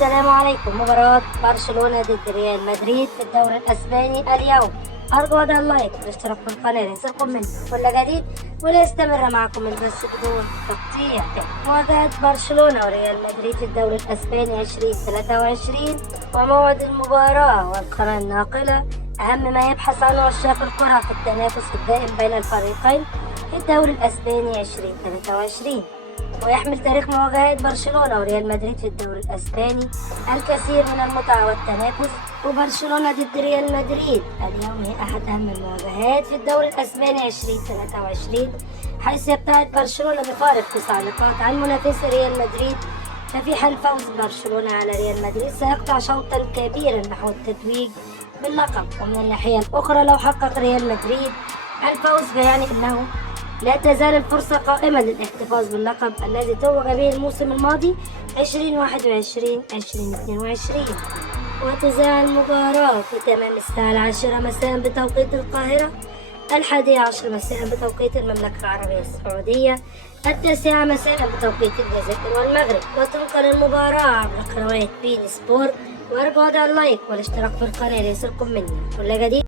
السلام عليكم. مباراة برشلونة ضد ريال مدريد في الدوري الأسباني اليوم. أرجو وضع اللايك والاشتراك في القناة ليصلكم منه كل جديد وليستمر معكم البث بدون تقطيع. مواجهة برشلونة وريال مدريد في الدوري الأسباني 2023 وموعد المباراة والقناة الناقلة. أهم ما يبحث عنه عشاق الكرة في التنافس الدائم بين الفريقين في الدوري الأسباني 2023. ويحمل تاريخ مواجهات برشلونة وريال مدريد في الدوري الأسباني الكثير من المتعة والتنافس. وبرشلونة ضد ريال مدريد اليوم هي أحد أهم المواجهات في الدوري الأسباني 2023، حيث يبتعد برشلونة بفارق 9 نقاط عن منافسه ريال مدريد. ففي حال فوز برشلونة على ريال مدريد سيقطع شوطا كبيرا نحو التتويج باللقب، ومن الناحية الأخرى لو حقق ريال مدريد الفوز فيعني أنه لا تزال الفرصة قائمة للاحتفاظ باللقب الذي توج به الموسم الماضي 2021-2022. وتذاع المباراة في تمام الساعة 10 مساء بتوقيت القاهرة، 11 مساء بتوقيت المملكة العربية السعودية، 9 مساء بتوقيت الجزائر والمغرب. وتنقل المباراة عبر قنوات بين سبورت. وارجو وضع اللايك والاشتراك في القناة ليصلكم مني كل جديد.